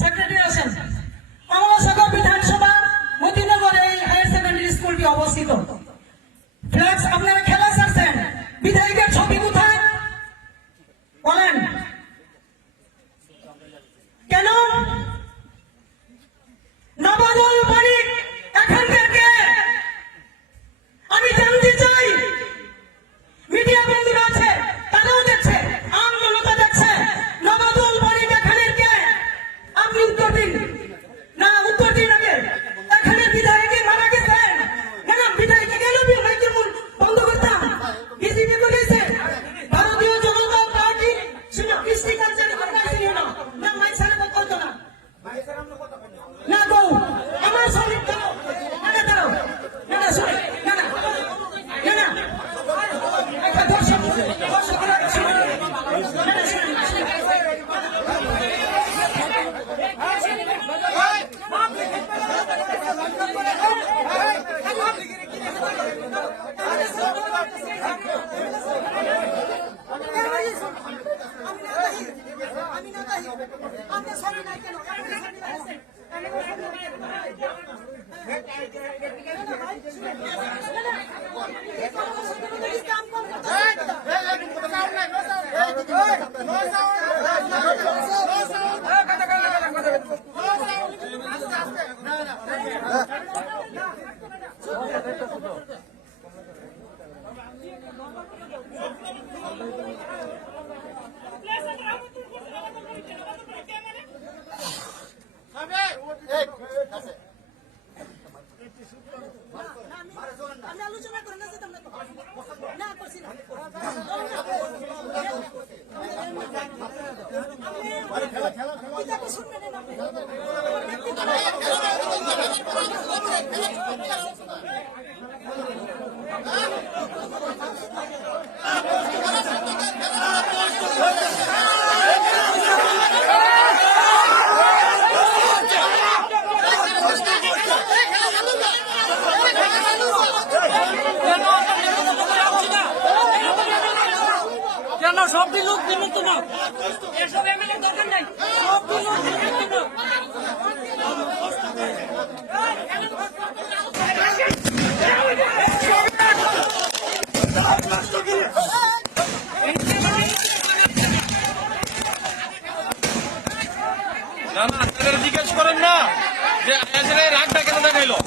Secretary আছেন। কমলাসাগর বিধানসভা মতিনগরে এই হায়ার সেকেন্ডারি স্কুলটি অবস্থিত। ফ্ল্যাক্স আপনারা খেলা ছাড়ছেন, বিধায়কের ছবি কোথায় বলেন? কেন নবাদল বাড়ি এখানকার কে? আমি জানতে চাই। মিডিয়া বন্ধুরা আছে, তারাও দেখছে, আম জনতা দেখছে। নবাদল বাড়ি এখানের কে? আপনি উত্তর দিন না, উত্তর দিন আগে। এখানে বিধায়কে মারা গেছেন কেন? বিধায়কে গেল মাইকের মুখ বন্ধ করতাম। বিজেপি বলেছে ভারতীয় জনতা পার্টি কৃষ্টি কালচারে ছিল না, না মাইক সারা কথা হতো না। না গো আমার সঙ্গে দাও, না দাও, না না শুনে, না না না না একটা দর্শক দর্শকরা শুনে, না না শুনে, আলোচনা করে না যেতাম না করছি না। সব লোক নিমন্ত্রণ, এসব এমএলএ দরকার নাই, সব লোক নিমন্ত্রণ। না না, জিজ্ঞেস করেন না যে রাগটা কেন দেখাইলো।